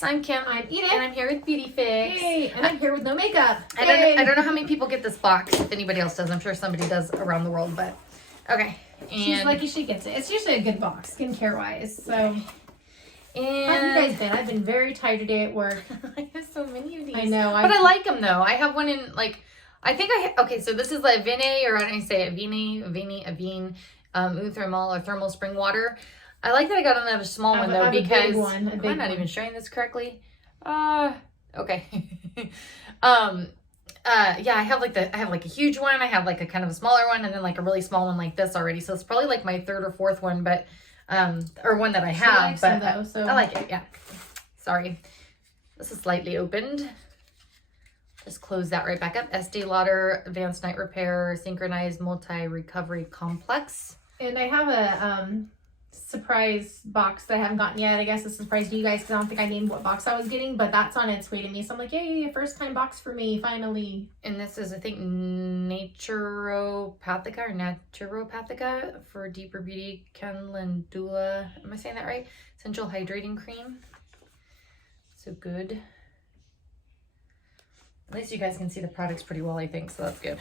guys, I'm Kim. I'm Edith. And I'm here with Beautyfix. Yay! And I'm here with no makeup. I don't know how many people get this box. If anybody else does, I'm sure somebody does around the world. But okay. And she's lucky she gets it. It's usually a good box, skincare wise. So. And how have you guys been? I've been very tired today at work. I have so many of these. I know. But I like them though. I have one in like, I think okay, so this is like Avene, or how do I say it? Avene, Eau Thermal or Thermal Spring Water. I like that I got another small one though, because I'm not even showing this correctly. Okay. Yeah, I have like a huge one. I have like a kind of a smaller one, and then like a really small one like this already. So it's probably like my third or fourth one, but or one that I have. But though, so. I like it. Yeah. Sorry, this is slightly opened. Just close that right back up. Estee Lauder Advanced Night Repair Synchronized Multi-Recovery Complex. And I have a surprise box that I haven't gotten yet. I guess it's a surprise to you guys because I don't think I named what box I was getting, but that's on its way to me. So I'm like, yay, first time box for me, finally. And this is, I think, Naturopathica for Deeper Beauty Calendula. Am I saying that right? Essential Hydrating Cream. So good. At least you guys can see the products pretty well, I think, so that's good.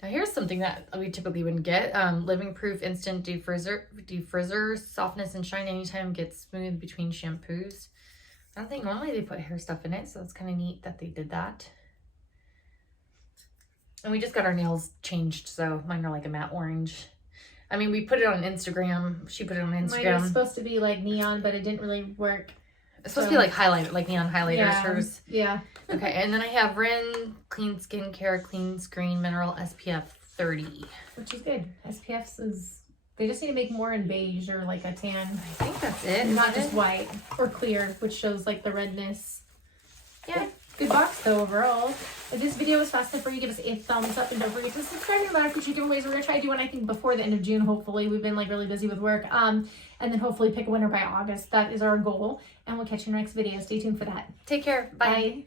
Now here's something that we typically wouldn't get. Living Proof Instant Defrizzer. Softness and shine anytime, gets smooth between shampoos. I don't think normally they put hair stuff in it, so it's kind of neat that they did that. And we just got our nails changed, so mine are like a matte orange. I mean, we put it on Instagram. She put it on Instagram. Mine was supposed to be like neon, but it didn't really work. It's supposed to be like highlighter, like neon highlighters. Yeah. Hers. Yeah. Okay, and then I have Ren Clean Skincare Clean Screen Mineral SPF 30. Which is good. SPFs is, they just need to make more in beige or like a tan. I think that's it. Not just white or clear, which shows like the redness. Yeah, good box though overall. If this video was fast enough for you, give us a thumbs up and don't forget to subscribe and our future giveaways. We're gonna try to do one, I think, before the end of June. Hopefully, we've been like really busy with work. And then hopefully pick a winner by August. That is our goal. And we'll catch you in the next video. Stay tuned for that. Take care. Bye. Bye.